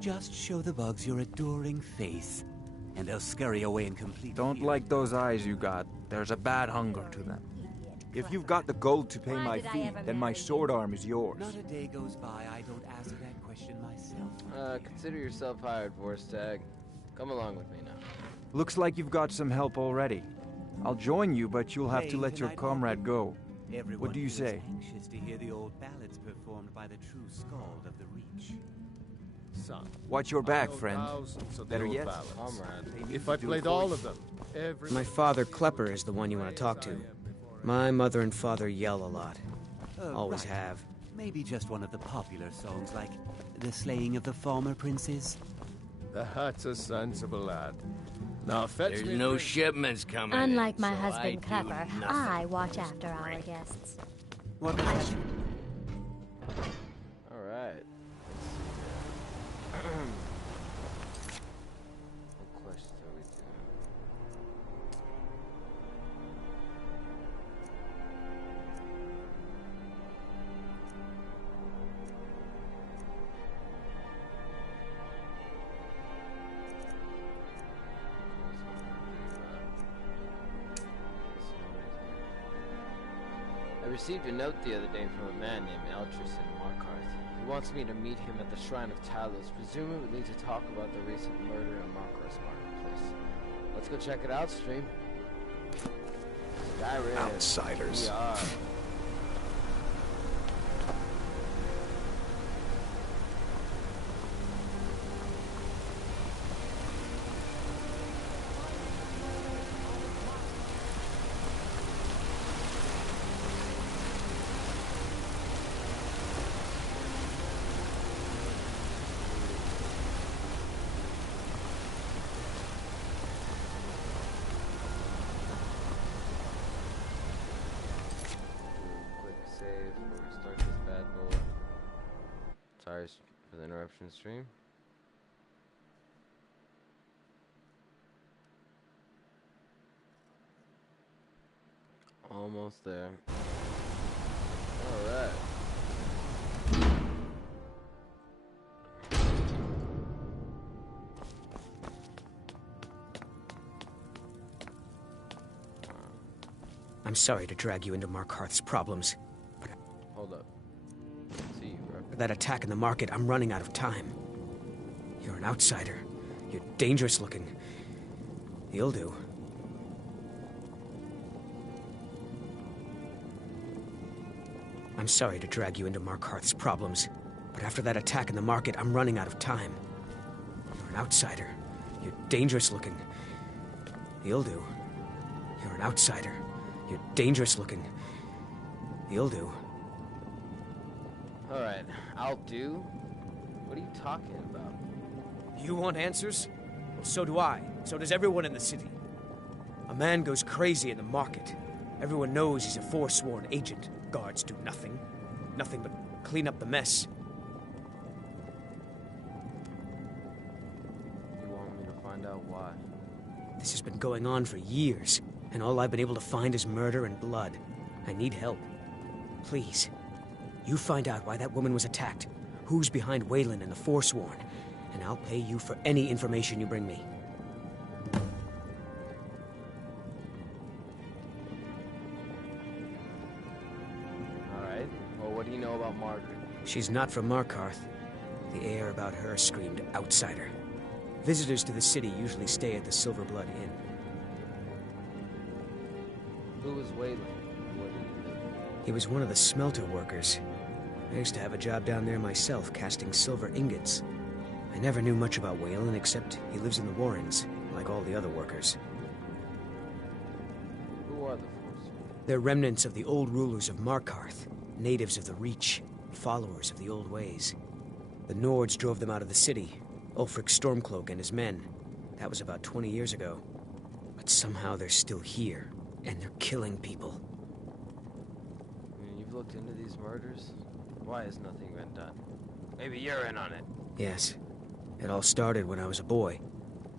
Just show the bugs your adoring face, and they'll scurry away in complete Don't fear. like those eyes you got. There's a bad hunger to them. If you've got the gold to pay my fee, then my sword arm is yours. Not a day goes by I don't ask that question myself. Consider yourself hired, Vorstag. Come along with me now. Looks like you've got some help already. I'll join you, but you'll have to let your comrade go. Everyone What do you is say? anxious to hear the old ballads performed by the true skald of the Reach. Son, Watch your back, friend. Better yet, Comrade. if I played all of them, every... My father, Klepper, is the one you want to talk to. My mother and father yell a lot. Always Right. have. Maybe just one of the popular songs like The Slaying of the Former Princes. That's a sensible lad. Now fetch There's me a no drink. shipments coming Unlike in, my so husband, I do Klepper, nothing. I watch after our guests. What was that? All right. What questions are we doing? I received a note the other day from a man named Eltrus in Markarth. He wants me to meet him at the Shrine of Talos, presumably to talk about the recent murder in Markarth's marketplace. Let's go check it out, stream. Skyrim. Outsiders. We are. Quick save before we start this bad boy. Sorry for the interruption, stream. Almost there. Alright. I'm sorry to drag you into Markarth's problems. Hold up. See you, bro. For that attack in the market, I'm running out of time. You're an outsider. You're dangerous looking. You'll do. I'm sorry to drag you into Markarth's problems, but after that attack in the market, I'm running out of time. You're an outsider. You're dangerous looking. You'll do. You're an outsider. You're dangerous looking. You'll do. Alright, I'll do? What are you talking about? You want answers? Well, so do I. So does everyone in the city. A man goes crazy in the market. Everyone knows he's a forsworn agent. Guards do nothing. Nothing but clean up the mess. You want me to find out why? This has been going on for years, and all I've been able to find is murder and blood. I need help. Please. You find out why that woman was attacked, who's behind Wayland and the Forsworn, and I'll pay you for any information you bring me. Alright, well, what do you know about Margaret? She's not from Markarth. The air about her screamed outsider. Visitors to the city usually stay at the Silverblood Inn. Who was Wayland? Where did he live? He was one of the smelter workers. I used to have a job down there myself, casting silver ingots. I never knew much about Wayland, except he lives in the Warrens, like all the other workers. Who are the Force? They're remnants of the old rulers of Markarth, natives of the Reach, followers of the old ways. The Nords drove them out of the city, Ulfric Stormcloak and his men. That was about 20 years ago. But somehow they're still here, and they're killing people. I mean, you've looked into these murders? Why has nothing been done? Maybe you're in on it. Yes. It all started when I was a boy.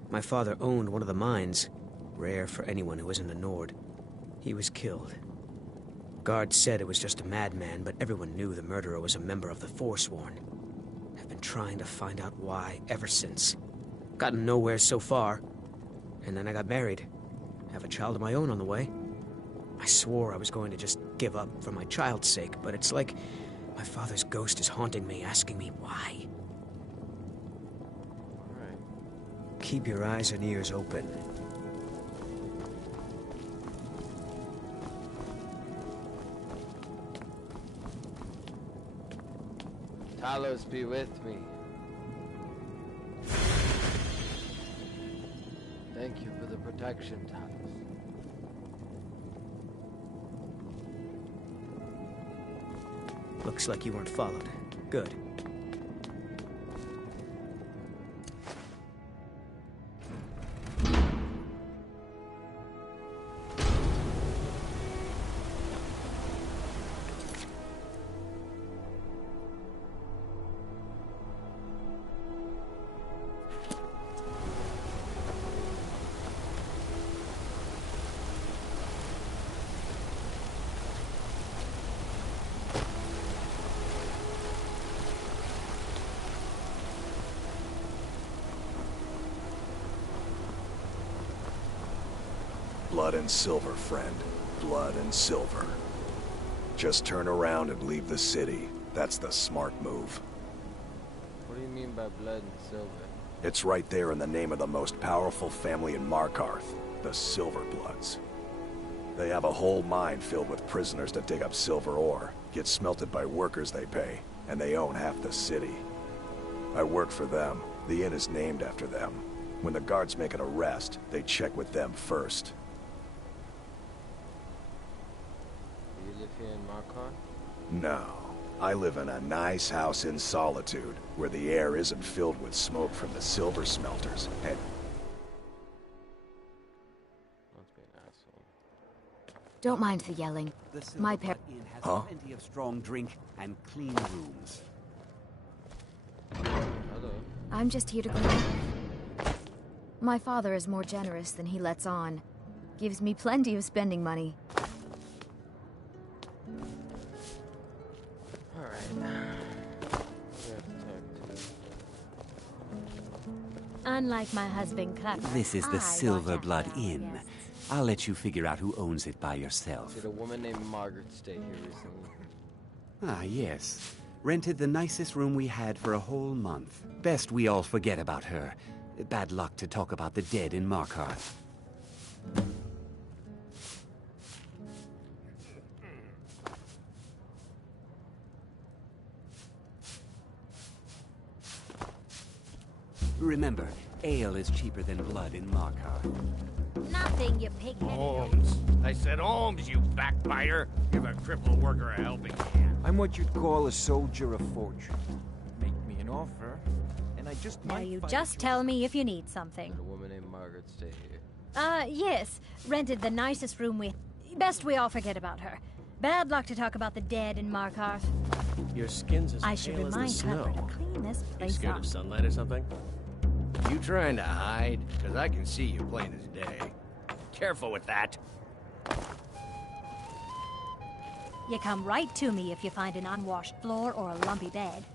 My father owned one of the mines, rare for anyone who isn't a Nord. He was killed. Guards said it was just a madman, but everyone knew the murderer was a member of the Forsworn. I've been trying to find out why ever since. Gotten nowhere so far. And then I got married. Have a child of my own on the way. I swore I was going to just give up for my child's sake, but it's like my father's ghost is haunting me, asking me why. Alright. Keep your eyes and ears open. Talos be with me. Thank you for the protection, Talos. Looks like you weren't followed. Good. Blood and silver, friend. Blood and silver. Just turn around and leave the city. That's the smart move. What do you mean by blood and silver? It's right there in the name of the most powerful family in Markarth, the Silverbloods. They have a whole mine filled with prisoners to dig up silver ore, get smelted by workers they pay, and they own half the city. I work for them. The inn is named after them. When the guards make an arrest, they check with them first. Do you live here in Markarth? No. I live in a nice house in Solitude, where the air isn't filled with smoke from the silver smelters, and... Must be an asshole. Don't mind the yelling. The My Silverblood Inn has Huh? plenty of strong drink and clean rooms. Hello. I'm just here to clean. My father is more generous than he lets on. Gives me plenty of spending money. Alright. Unlike my husband, Clark. This is the I Silverblood watch after our Inn. guests. I'll let you figure out who owns it by yourself. Did a woman named Margaret stay here recently? Ah, yes. Rented the nicest room we had for a whole month. Best we all forget about her. Bad luck to talk about the dead in Markarth. Remember, ale is cheaper than blood in Markarth. Nothing, you pig-headed. Holmes. I said Holmes, you backbiter. Give a crippled worker a helping hand. I'm what you'd call a soldier of fortune. Make me an offer, and I just Now might you find just you- tell me if you need something. Did a woman named Margaret stay here? Yes. Rented the nicest room we... Best we all forget about her. Bad luck to talk about the dead in Markarth. Your skin's as I should pale as the remind snow. Cutler to clean this You place scared up. of sunlight or something? You trying to hide? Because I can see you plain as day. Careful with that. You come right to me if you find an unwashed floor or a lumpy bed.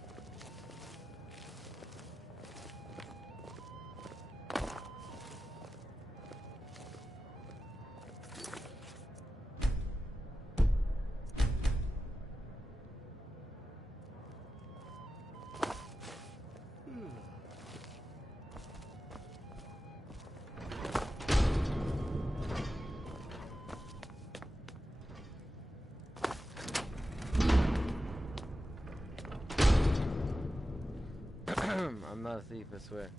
I'm not a thief, I swear.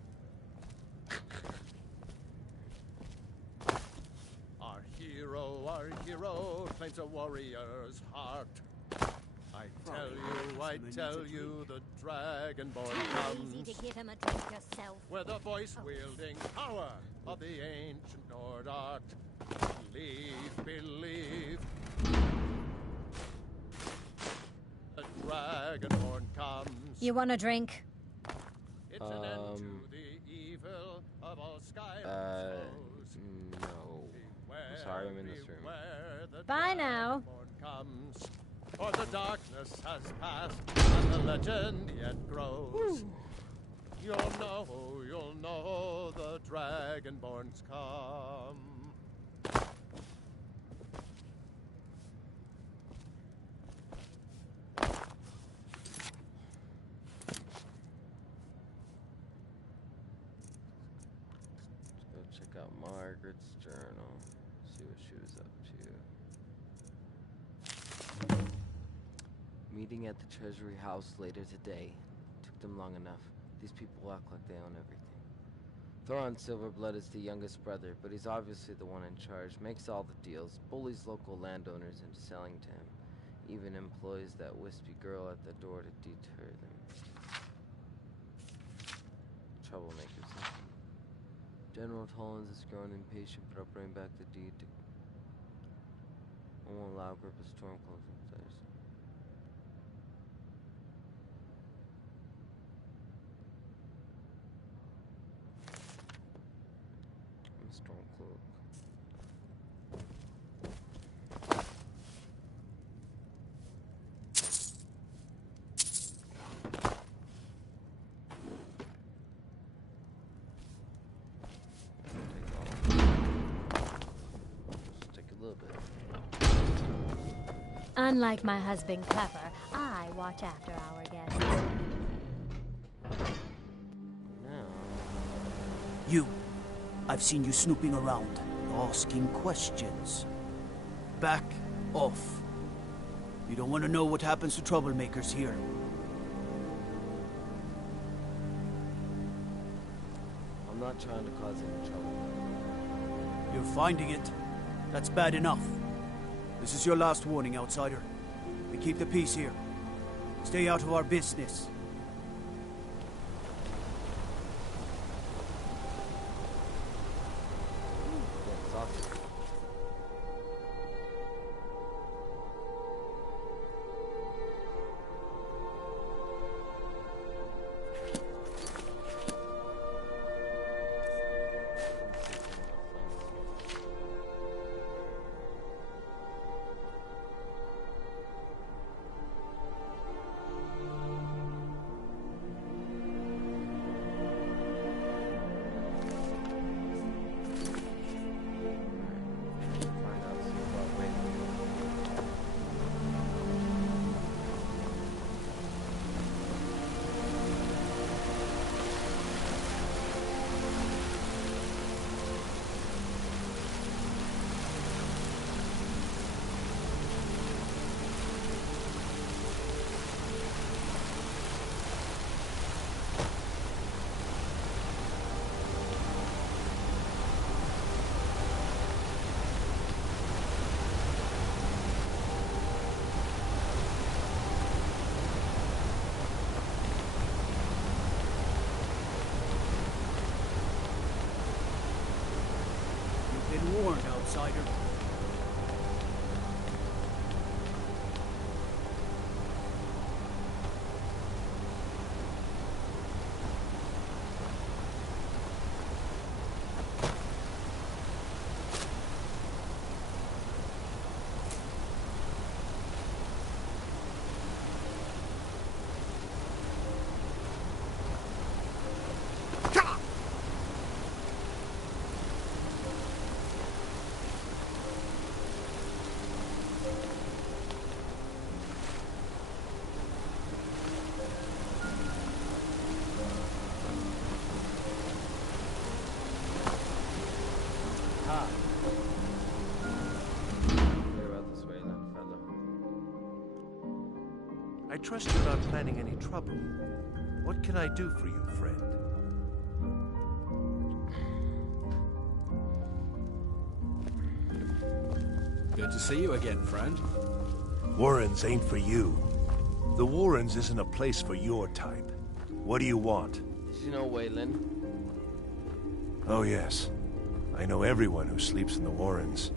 Our hero claims a warrior's heart. I tell you, the Dragonborn Easy comes to give him a drink yourself. with the voice-wielding power of the ancient Nord art. Believe. The Dragonborn comes. You want a drink? It's an end to the evil of all Skyrim No. I'm sorry, I'm in this room. Bye now. Comes, for the darkness has passed, and the legend yet grows. you'll know the Dragonborn's come. Let's go check out Margaret's journal. See what she was up to. Meeting at the Treasury House later today. Took them long enough. These people act like they own everything. Thoron Silverblood is the youngest brother, but he's obviously the one in charge. Makes all the deals, bullies local landowners into selling to him. Even employs that wispy girl at the door to deter them. Troublemakers, huh? General Tollins is growing impatient, but I'll bring back the deed to... I won't allow a group of Stormcloaks upstairs. I'm a Stormcloak. Unlike my husband Clever, I watch after our guests. You. I've seen you snooping around, asking questions. Back off. You don't want to know what happens to troublemakers here. I'm not trying to cause any trouble. You're finding it. That's bad enough. This is your last warning, outsider. We keep the peace here. Stay out of our business. Warned, outsider. I trust you're not planning any trouble. What can I do for you, friend? Good to see you again, friend. Warrens ain't for you. The Warrens isn't a place for your type. What do you want? Did you know Waylon? Oh, yes. I know everyone who sleeps in the Warrens.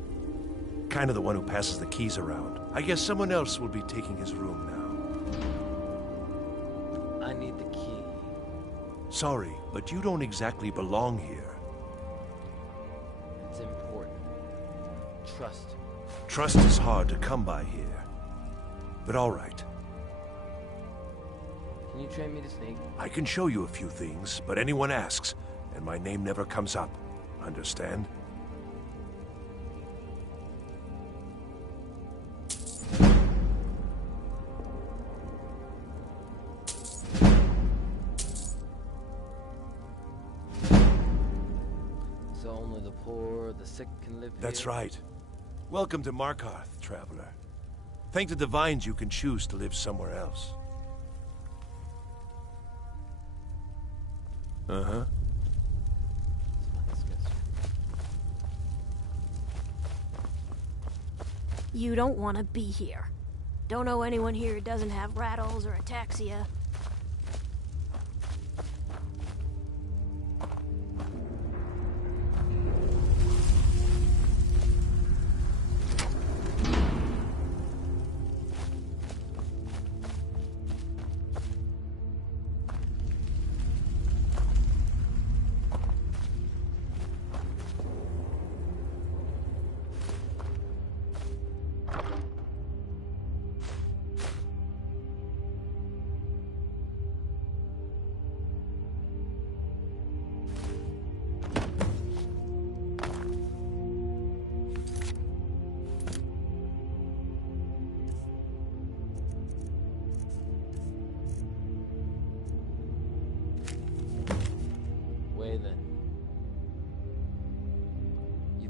Kind of the one who passes the keys around. I guess someone else will be taking his room now. I need the key. Sorry, but you don't exactly belong here. It's important. Trust. Trust is hard to come by here. But all right. Can Can you train me to sneak? I can show you a few things, but anyone asks, and my name never comes up. Understand? So only the poor, the sick can live here? That's right. Welcome to Markarth, traveler. Thank the Divines you can choose to live somewhere else. Uh-huh. You don't want to be here. Don't know anyone here who doesn't have rattles or ataxia.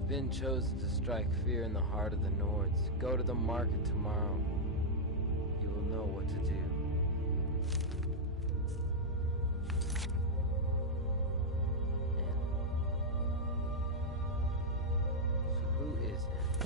Been chosen to strike fear in the heart of the Nords. Go to the market tomorrow. You will know what to do. So who is it?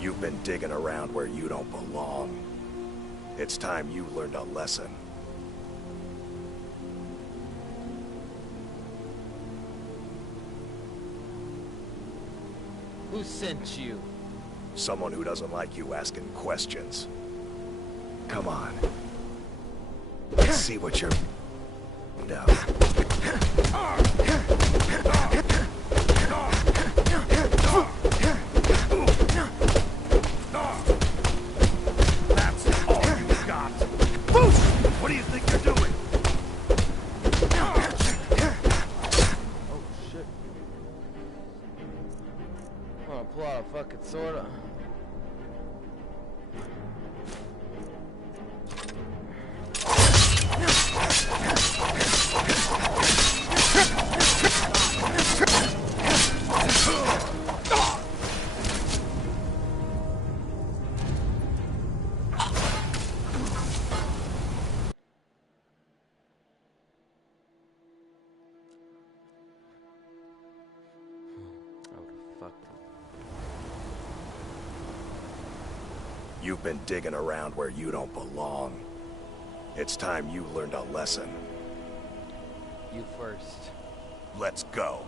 You've been digging around where you don't belong. It's time you learned a lesson. Who sent you? Someone who doesn't like you asking questions. Come on. Let's see what you're... No. What do you think you're doing? Oh shit. I'm gonna pull out a fucking sword. You've been digging around where you don't belong. It's time you learned a lesson. You first. Let's go.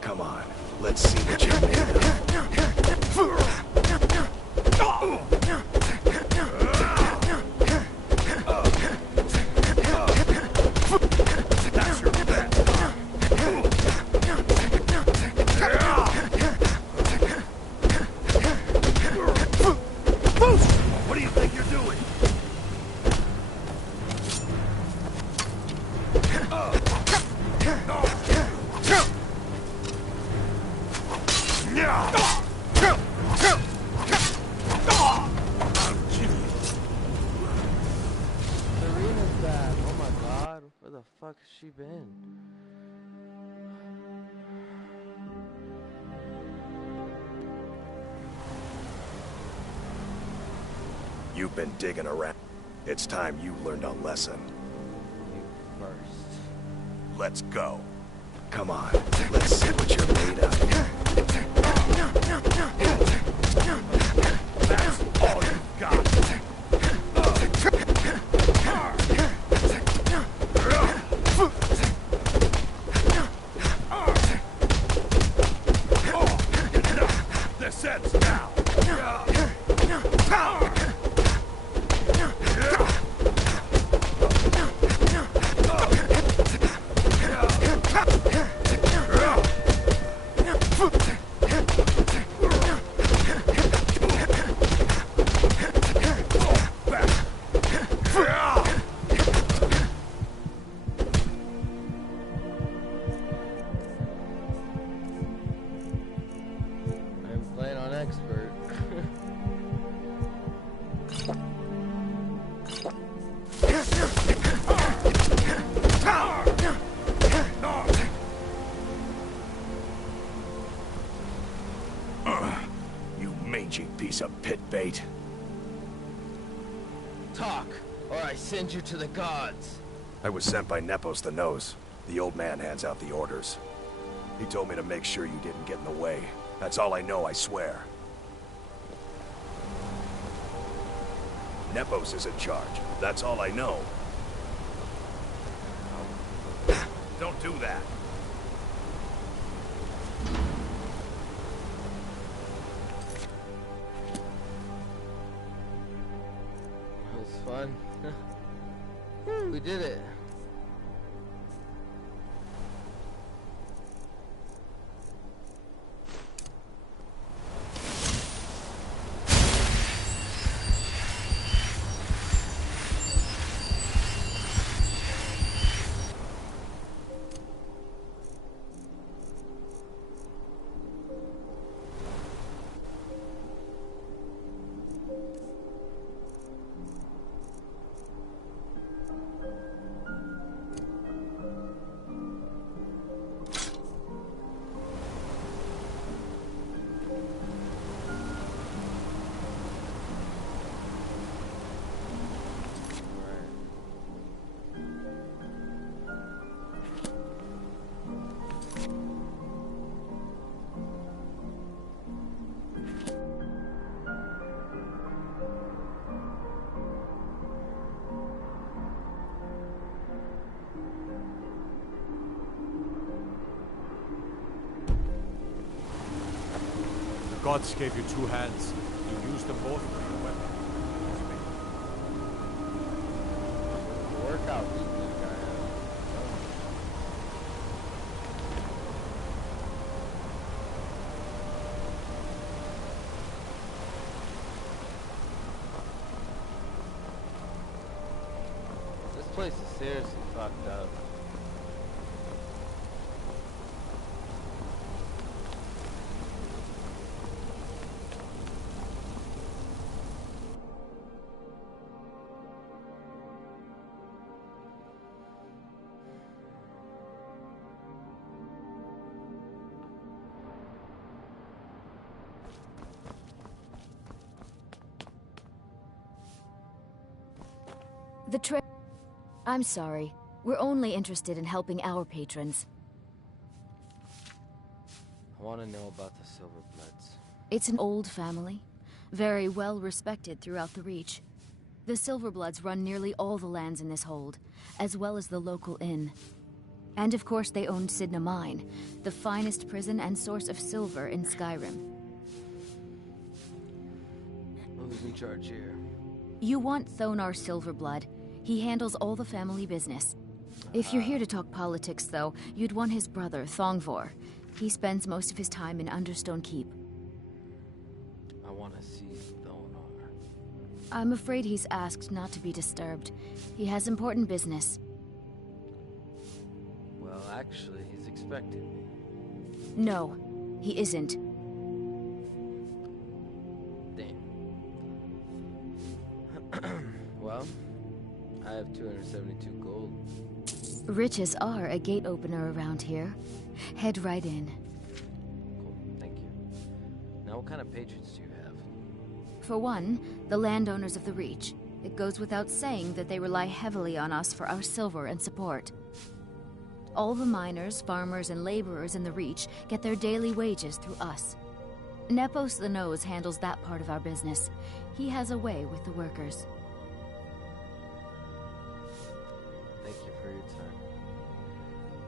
Come on, let's see what you're made of. That's your bet. What do you think you're doing? Serena's back. Oh my god. Where the fuck has she been? You've been digging around. It's time you learned a lesson. You first. Let's go. Come on, let's see what you're made of. That's all you've got. This ends now. I'm playing on expert. You mangy piece of pit bait. Talk, or I send you to the gods. I was sent by Nepos the Nose. The old man hands out the orders. He told me to make sure you didn't get in the way. That's all I know, I swear. Nepos is in charge. That's all I know. Don't do that. That was fun. We did it. The gods gave you two hands. You used them both for your weapon. Workout week this guy has. This place is seriously fucked up. I'm sorry. We're only interested in helping our patrons. I want to know about the Silverbloods. It's an old family, very well respected throughout the Reach. The Silverbloods run nearly all the lands in this hold, as well as the local inn. And of course they owned Sidna Mine, the finest prison and source of silver in Skyrim. Who's in charge here? You want Thonar Silverblood. He handles all the family business. If you're here to talk politics, though, you'd want his brother, Thongvor. He spends most of his time in Understone Keep. I want to see Thonar. I'm afraid he's asked not to be disturbed. He has important business. Well, actually, he's expecting me. No, he isn't. Damn. Well, I have 272 gold. Riches are a gate opener around here. Head right in. Cool, thank you. Now, what kind of patrons do you have? For one, the landowners of the Reach. It goes without saying that they rely heavily on us for our silver and support. All the miners, farmers, and laborers in the Reach get their daily wages through us. Nepos the Nose handles that part of our business. He has a way with the workers. Thank you for your time.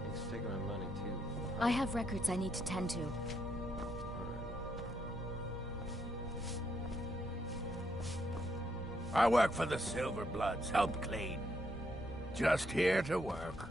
Thanks for taking my money, too. I have records I need to tend to. I work for the Silver Bloods, help clean. Just here to work.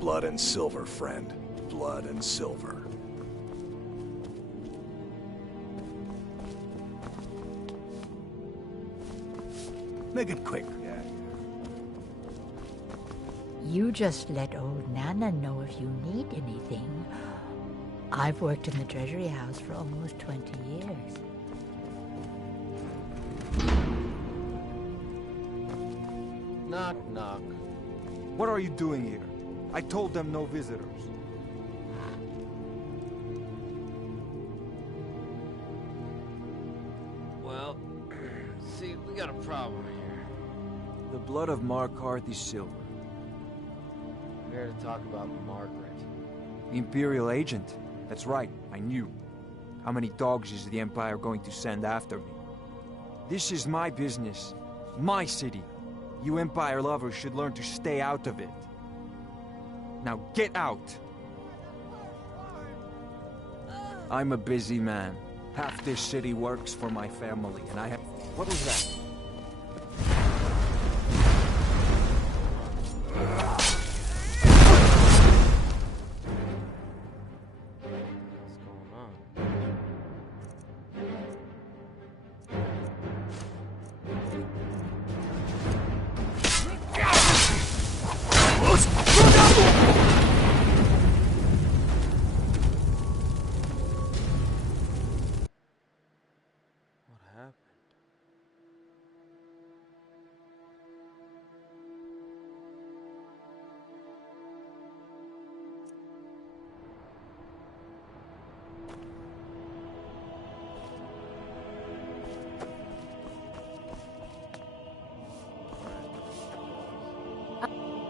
Blood and silver, friend. Blood and silver. Make it quick. You just let old Nana know if you need anything. I've worked in the Treasury House for almost 20 years. Knock, knock. What are you doing here? I told them no visitors. Well, see, we got a problem here. The blood of Markarth is silver. I'm here to talk about Margaret. The Imperial agent. That's right, I knew. How many dogs is the Empire going to send after me? This is my business. My city. You Empire lovers should learn to stay out of it. Now get out! I'm a busy man. Half this city works for my family, and I have... What was that?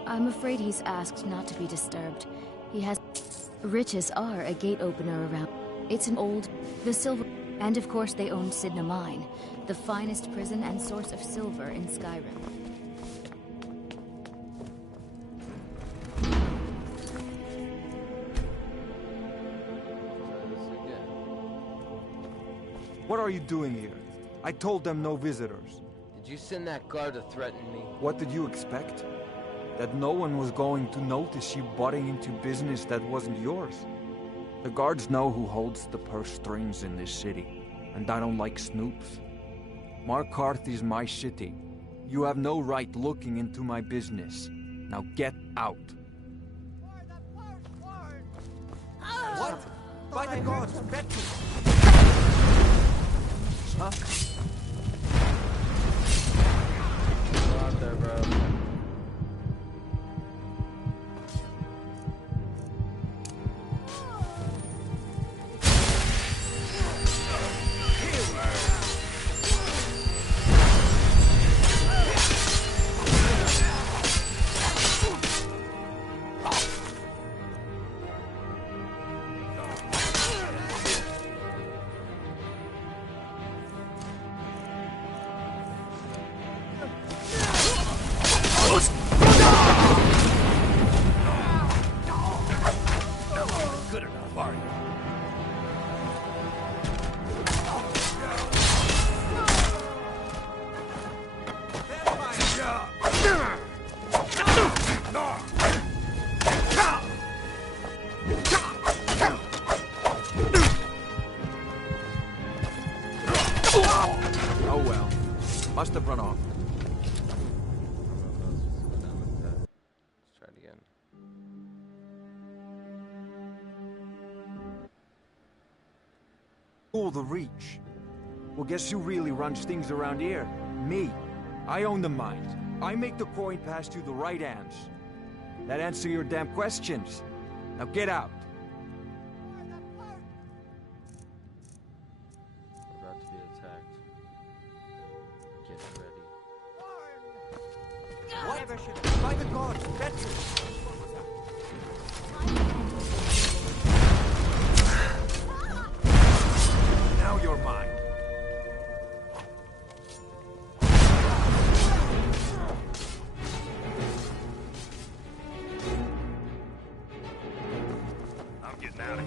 I'm afraid he's asked not to be disturbed. He has... Riches are a gate opener around... It's an old... The silver... And of course they own Sidna Mine, the finest prison and source of silver in Skyrim. What are you doing here? I told them no visitors. Did you send that guard to threaten me? What did you expect? That no one was going to notice you butting into business that wasn't yours? The guards know who holds the purse strings in this city, and I don't like snoops. Markarth is my city. You have no right looking into my business. Now get out. What? By the gods, Betty! Huh? Go out there, bro. Good enough, are you? Oh well. Must have run off. Let's try it again. All the Reach. Well, guess who really runs things around here? Me. I own the mines. I make the coin pass through the right hands. That answer your damn questions. Now get out. We're about to be attacked. Get ready. What? By the gods, that's it. Now you're mine. I'm getting out of here.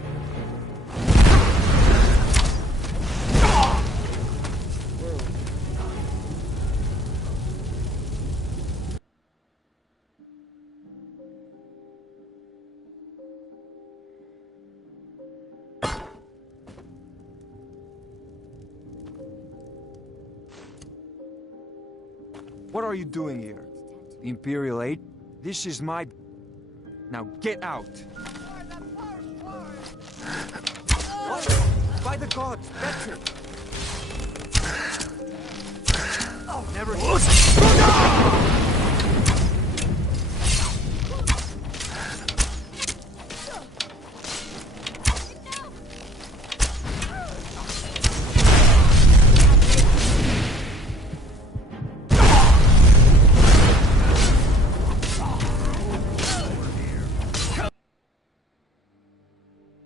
What are you doing here? The Imperial Aid? This is my... Now get out! What? By the gods, that's it! Oh, never...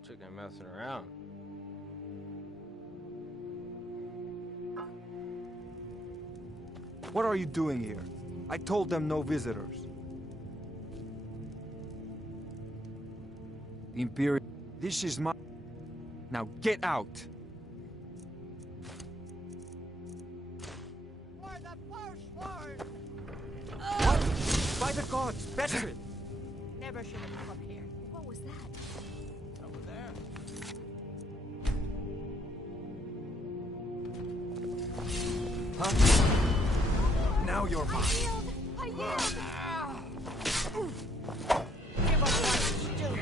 Chicken messing around. What are you doing here? I told them no visitors. The Imperial... This is my... Now get out! What? By the gods, Betrin! Never should have come up here. What was that? Over there. Huh? Now you're mine. I yield! Give up while you're still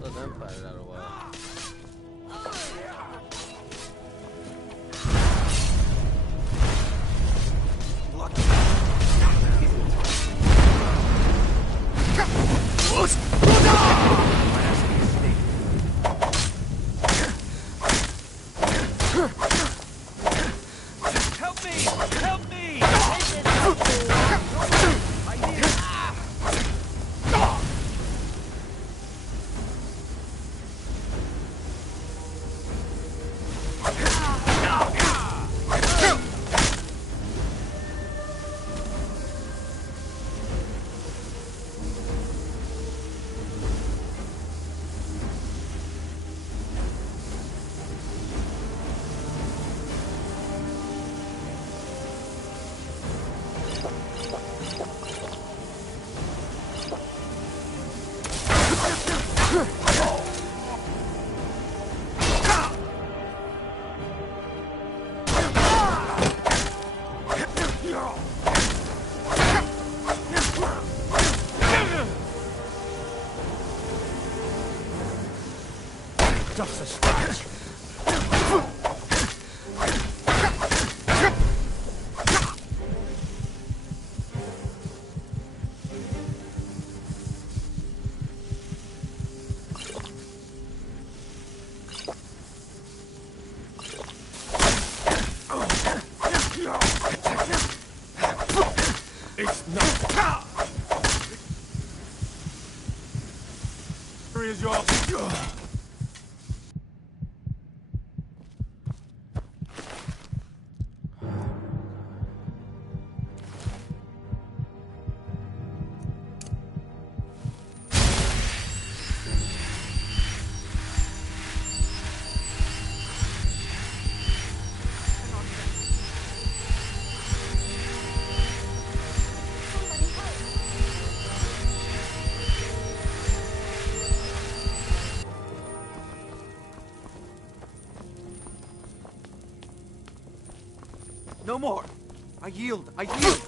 Let them fight it out a while. Help me! Help me! I need it. Just a scratch. It's not. Here is your... No more! I yield! I yield!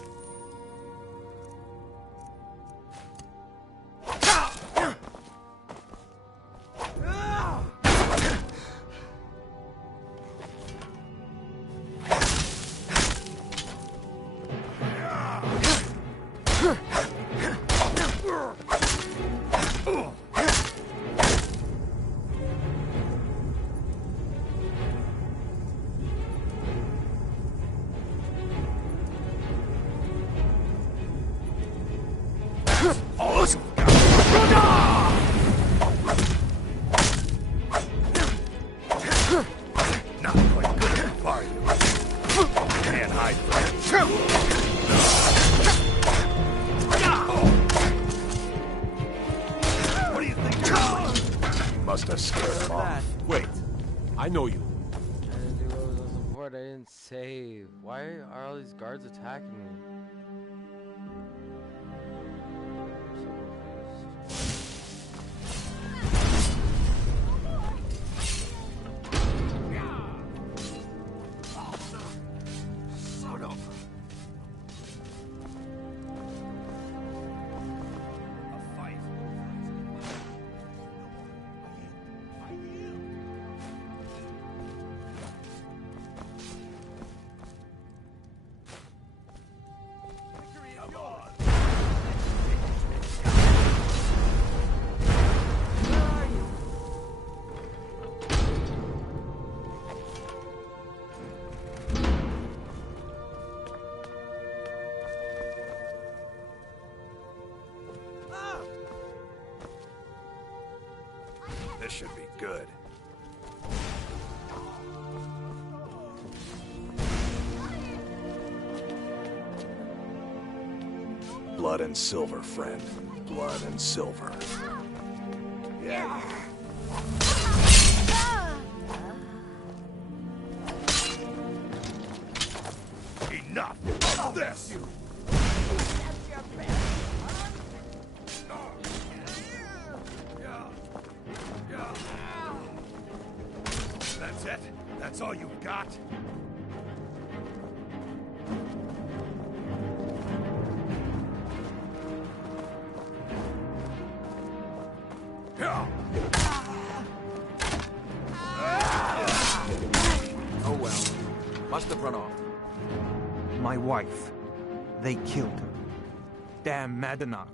Not quite good enough, are you? Can't hide from it. What do you think you're doing? Must have scared him off. Wait, I know you. I didn't do what was on support. I didn't save. Why are all these guards attacking me? Son of a fight. Come on. This should be good. Blood and silver, friend. Blood and silver. Yeah. Enough of this! That's it? That's all you've got? Oh well. Must have run off. My wife. They killed her. Damn Madanach.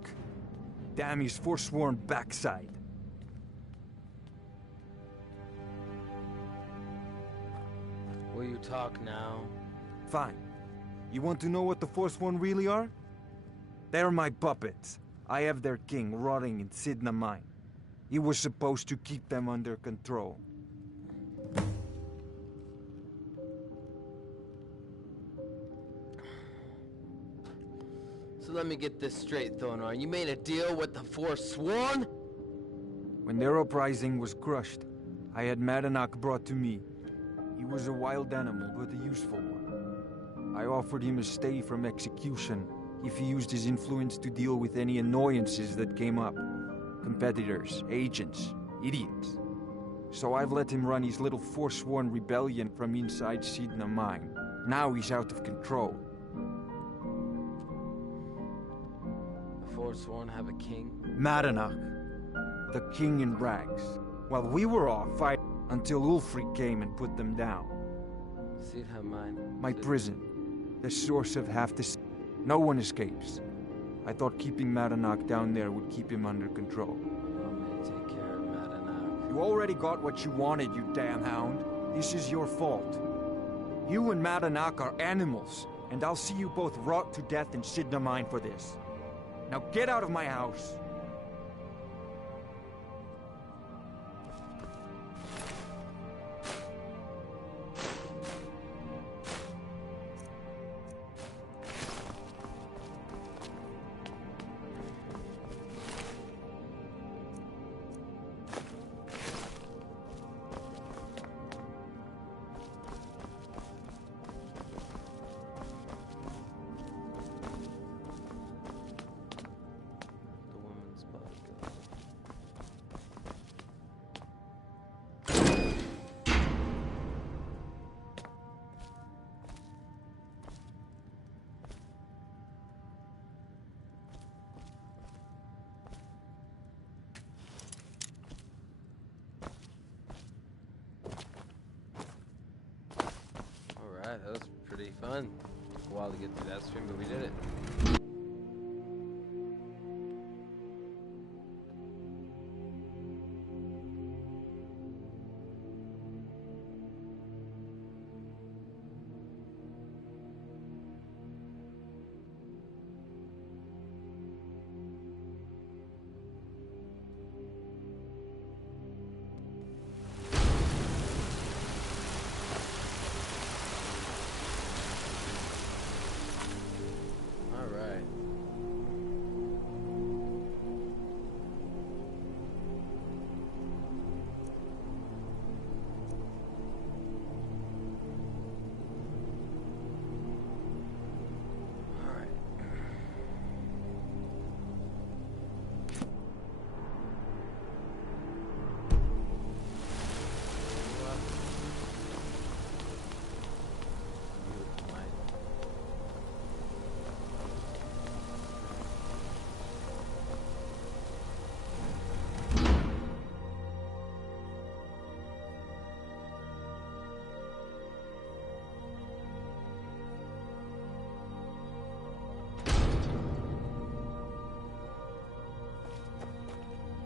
Damn his forsworn backside. Will you talk now? Fine. You want to know what the Forsworn really are? They're my puppets. I have their king rotting in Sidna Mine. He was supposed to keep them under control. So let me get this straight, Thonar. You made a deal with the Forsworn? When their uprising was crushed, I had Madanach brought to me. He was a wild animal, but a useful one. I offered him a stay from execution if he used his influence to deal with any annoyances that came up. Competitors, agents, idiots. So I've let him run his little Forsworn rebellion from inside Sidna Mine. Now he's out of control. The Forsworn have a king? Madanach, the king in rags. While we were off fighting until Ulfric came and put them down. Sidna Mine. My prison, the source of half the... No one escapes. I thought keeping Madanach down there would keep him under control. You want me to take care of Madanach? You already got what you wanted, you damn hound. This is your fault. You and Madanach are animals, and I'll see you both rot to death in Sidna Mine for this. Now get out of my house. The woman fun. Took a while to get through that stream, but we did it.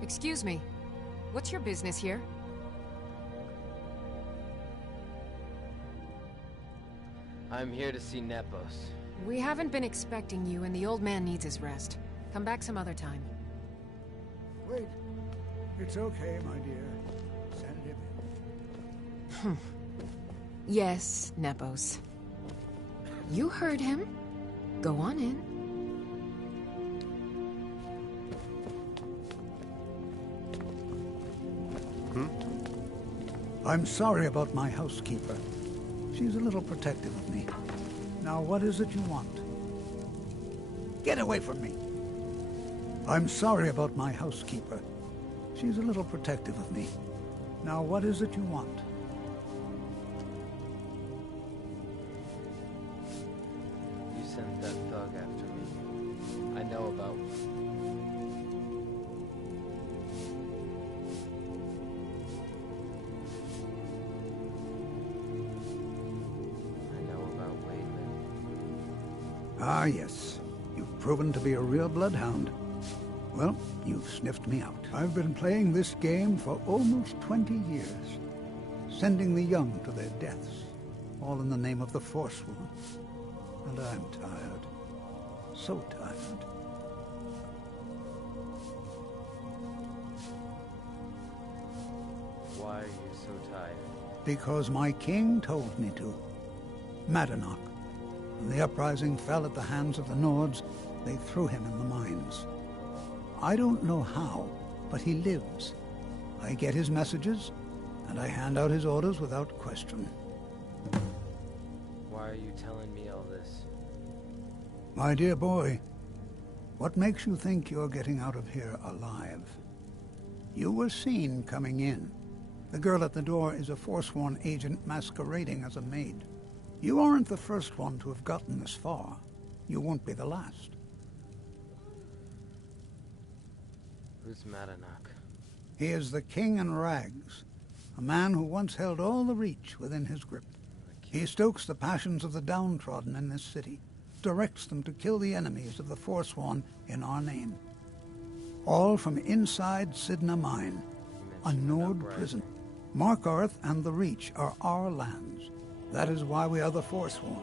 Excuse me. What's your business here? I'm here to see Nepos. We haven't been expecting you, and the old man needs his rest. Come back some other time. Wait. It's okay, my dear. Send him in. Yes, Nepos. You heard him. Go on in. I'm sorry about my housekeeper. She's a little protective of me. Now, what is it you want? Get away from me! I'm sorry about my housekeeper. She's a little protective of me. Now, what is it you want? You sent that thug after me. I know about... Ah, yes. You've proven to be a real bloodhound. Well, you've sniffed me out. I've been playing this game for almost 20 years, sending the young to their deaths, all in the name of the Forsworn. And I'm tired. So tired. Why are you so tired? Because my king told me to. Madanach. When the uprising fell at the hands of the Nords, they threw him in the mines. I don't know how, but he lives. I get his messages, and I hand out his orders without question. Why are you telling me all this? My dear boy, what makes you think you're getting out of here alive? You were seen coming in. The girl at the door is a Forsworn agent masquerading as a maid. You aren't the first one to have gotten this far. You won't be the last. Who's Madanach? He is the king in rags, a man who once held all the Reach within his grip. He stokes the passions of the downtrodden in this city, directs them to kill the enemies of the Forsworn in our name. All from inside Sidna Mine, a Nord prison. Markarth and the Reach are our lands. That is why we are the Forsworn.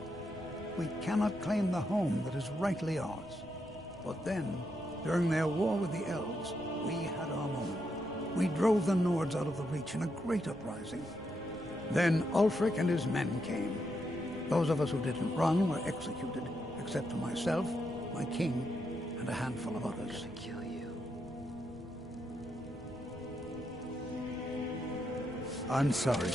We cannot claim the home that is rightly ours. But then, during their war with the Elves, we had our moment. We drove the Nords out of the Reach in a great uprising. Then Ulfric and his men came. Those of us who didn't run were executed, except for myself, my king, and a handful of others. I'm gonna kill you. I'm sorry.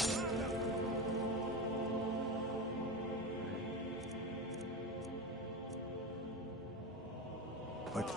But...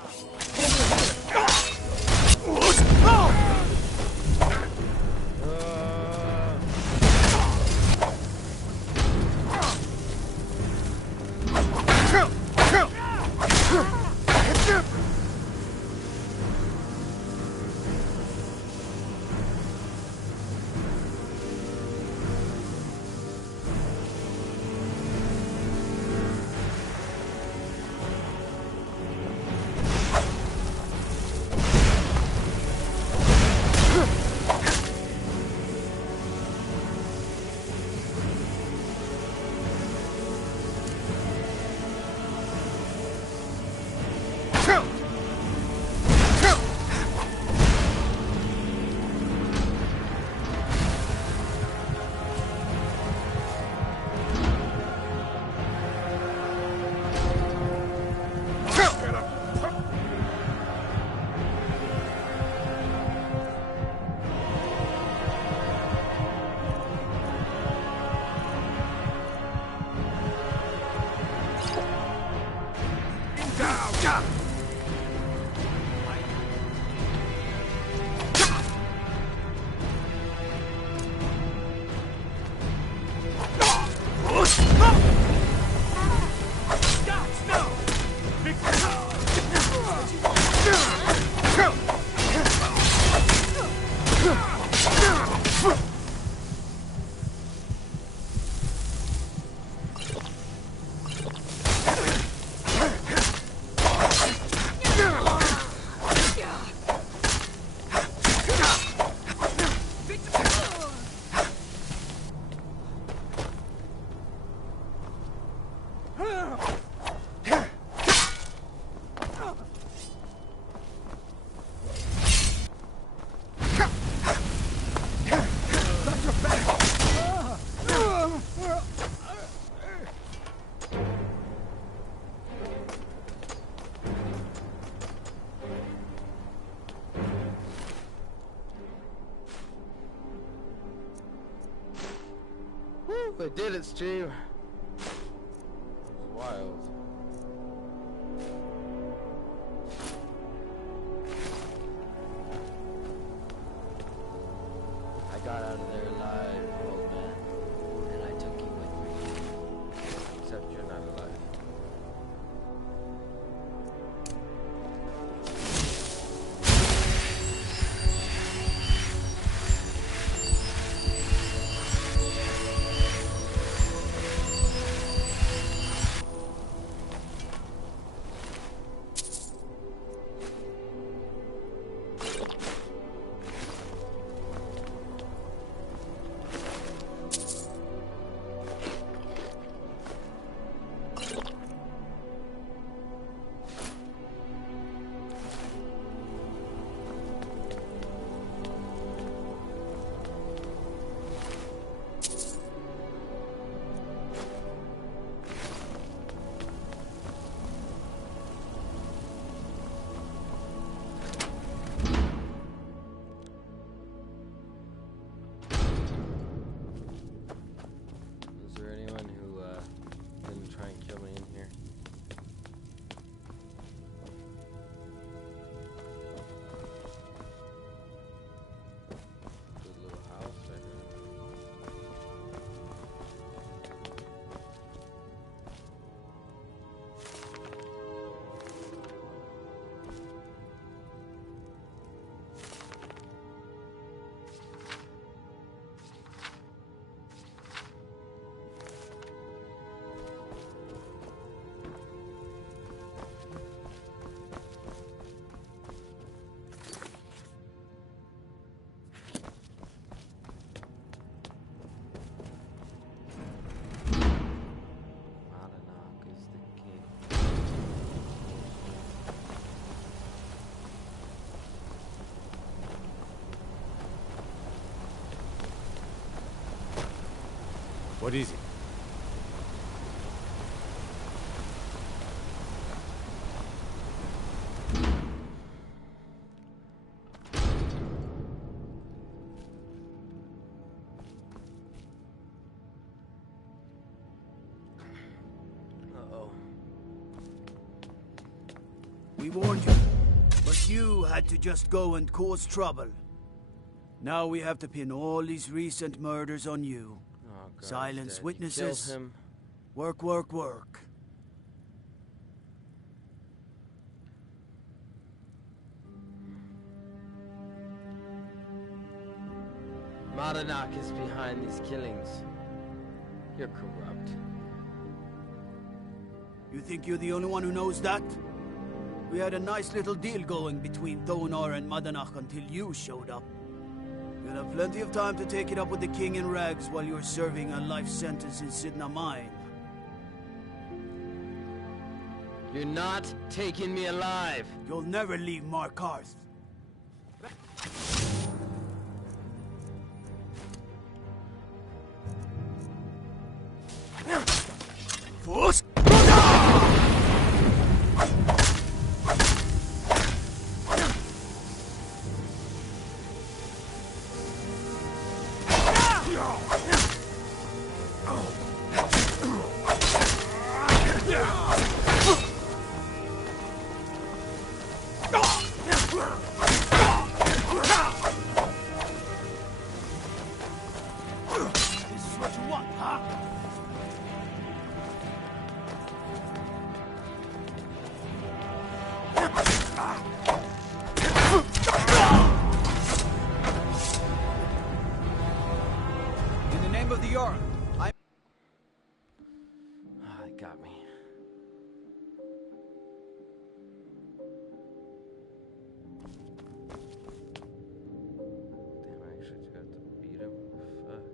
They did it, Steve. It was wild. I got out of there alive, old man. And I took you with me. Except you're not alive. What is it? Uh-oh. We warned you, but you had to just go and cause trouble. Now we have to pin all these recent murders on you. Oh, God, Silence Dad, witnesses. you killed him. Work, work, work. Madanak is behind these killings. You're corrupt. You think you're the only one who knows that? We had a nice little deal going between Thonar and Madanak until you showed up. You'll have plenty of time to take it up with the king in rags while you're serving a life sentence in Sidna Mine. You're not taking me alive. You'll never leave Markarth. Fus! Got me. Damn, I actually just got to beat him. Fuck.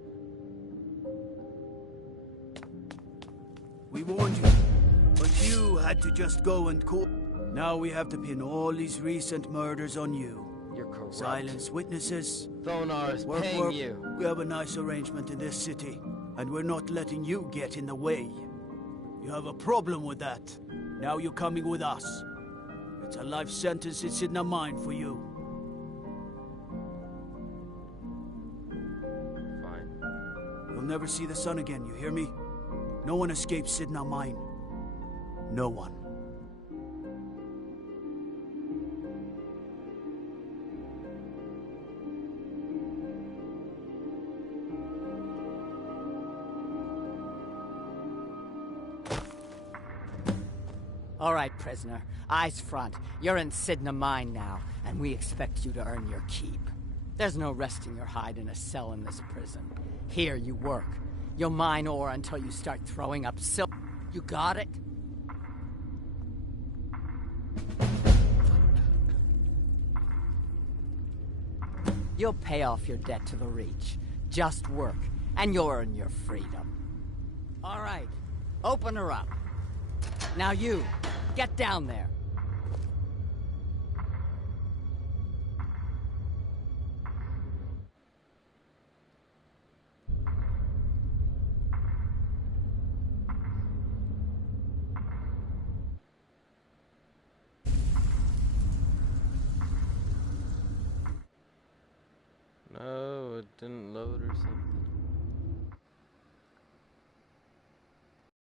We warned you, but you had to just go and call. Now we have to pin all these recent murders on you. You're corrupt. Silence witnesses. Thonar is work, paying work. you. We have a nice arrangement in this city, and we're not letting you get in the way. You have a problem with that. Now you're coming with us. It's a life sentence in Sidna Mine for you. Fine. You'll never see the sun again, you hear me? No one escapes Sidna Mine. No one. All right, prisoner. Eyes front. You're in Sidna Mine now, and we expect you to earn your keep. There's no resting your hide in a cell in this prison. Here you work. You'll mine ore until you start throwing up silver. You got it? You'll pay off your debt to the Reach. Just work, and you'll earn your freedom. All right, open her up. Now you, get down there. No, it didn't load or something.